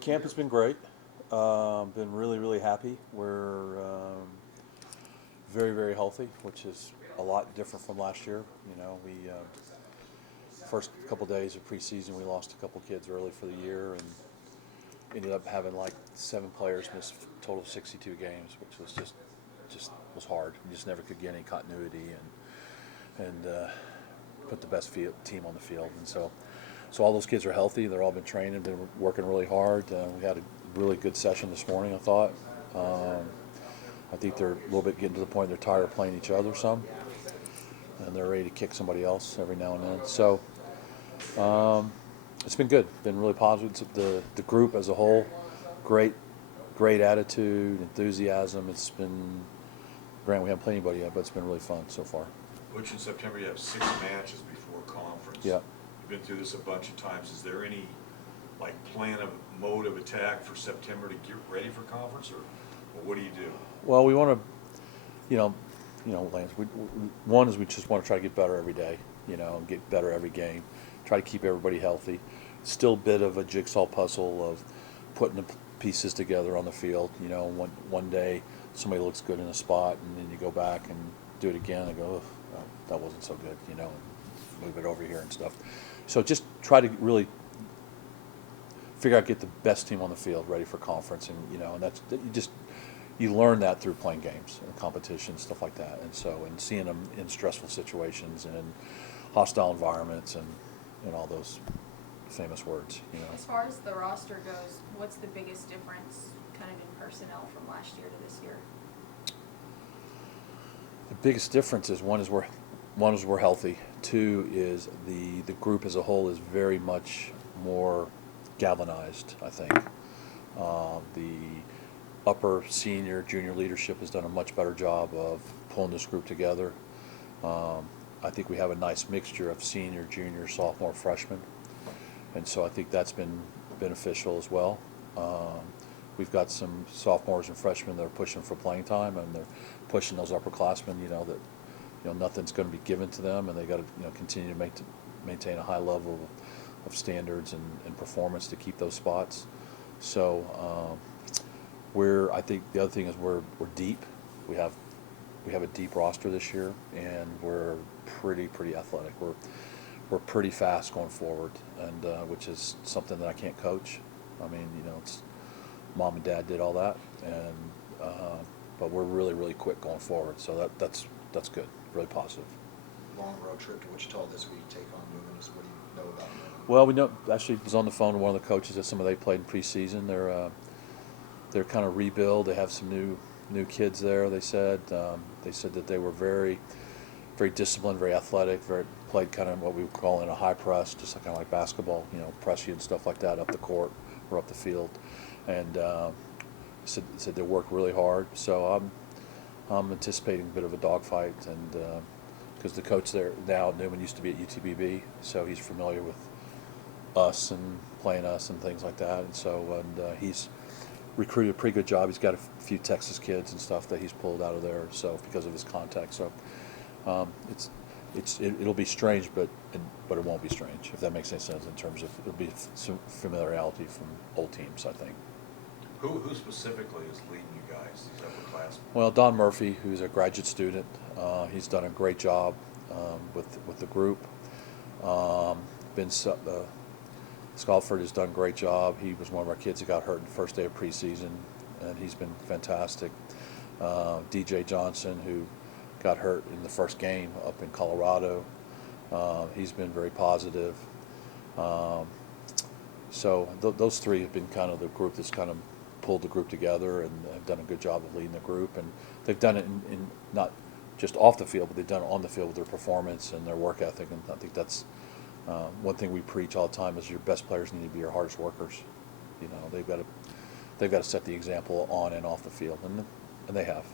Camp has been great. Been really happy. We're very healthy, which is a lot different from last year. You know, we first couple days of preseason we lost a couple kids early for the year and ended up having like 7 players miss a total of 62 games, which was just was hard. We just never could get any continuity and put the best team on the field. And so all those kids are healthy. They're all been training, been working really hard. We had a really good session this morning, I thought. I think they're a little bit getting to the point they're tired of playing each other some, and they're ready to kick somebody else every now and then. So it's been good. Been really positive. The group as a whole, great attitude, enthusiasm. It's been, granted we haven't played anybody yet, but it's been really fun so far. Which in September you have 6 matches before conference. Yeah. You've been through this a bunch of times. Is there any mode of attack for September to get ready for conference, or what do you do? Well, we want to, Lance. One is we just want to try to get better every day. And get better every game. Try to keep everybody healthy. Still a bit of a jigsaw puzzle of putting the pieces together on the field. One day somebody looks good in a spot, and then you go back and do it again and go, oh, that wasn't so good. And move it over here and stuff. So just try to really figure out, get the best team on the field ready for conference, and that's you learn that through playing games and competitions, stuff like that, and seeing them in stressful situations and in hostile environments and all those famous words. As far as the roster goes, what's the biggest difference kind of in personnel from last year to this year? The biggest difference is one is we're healthy. 2 is the group as a whole is very much more galvanized, I think. The upper senior, junior leadership has done a much better job of pulling this group together. I think we have a nice mixture of senior, junior, sophomore, freshmen, and so I think that's been beneficial as well. We've got some sophomores and freshmen that are pushing for playing time, and they're pushing those upperclassmen. That nothing's going to be given to them, and they got to continue to maintain a high level of standards and performance to keep those spots. So I think the other thing is we're deep. We have a deep roster this year, and we're pretty athletic. We're pretty fast going forward, and which is something that I can't coach. I mean, it's mom and dad did all that, and but we're really quick going forward. So that's good, really positive. Long road trip to Wichita this week, take on Newman. What do you know about Newman? Well, we know, actually was on the phone with one of the coaches that they played in preseason. They're kind of rebuild. They have some new kids there. They said that they were very disciplined, very athletic, played kind of what we would call in a high press, just kind of like basketball, press you and stuff like that up the court or up the field, and said they worked really hard. So I'm anticipating a bit of a dogfight, and because the coach there now, Newman, used to be at UTBB, so he's familiar with us and playing us and things like that, and he's recruited a pretty good job. He's got a few Texas kids and stuff that he's pulled out of there, so because of his contact. So it'll be strange, but it won't be strange, if that makes any sense, in terms of it'll be some familiarity from old teams, I think. Who specifically is leading you guys, these upperclassmen? Well, Don Murphy, who's a graduate student, he's done a great job with the group. Scalford has done a great job. He was one of our kids that got hurt the first day of preseason, and he's been fantastic. DJ Johnson, who got hurt in the first game up in Colorado, he's been very positive. So those 3 have been kind of the group that's kind of pulled the group together and have done a good job of leading the group, and they've done it in not just off the field, but they've done it on the field with their performance and their work ethic, and I think that's one thing we preach all the time is your best players need to be your hardest workers. They've got to set the example on and off the field, and they have.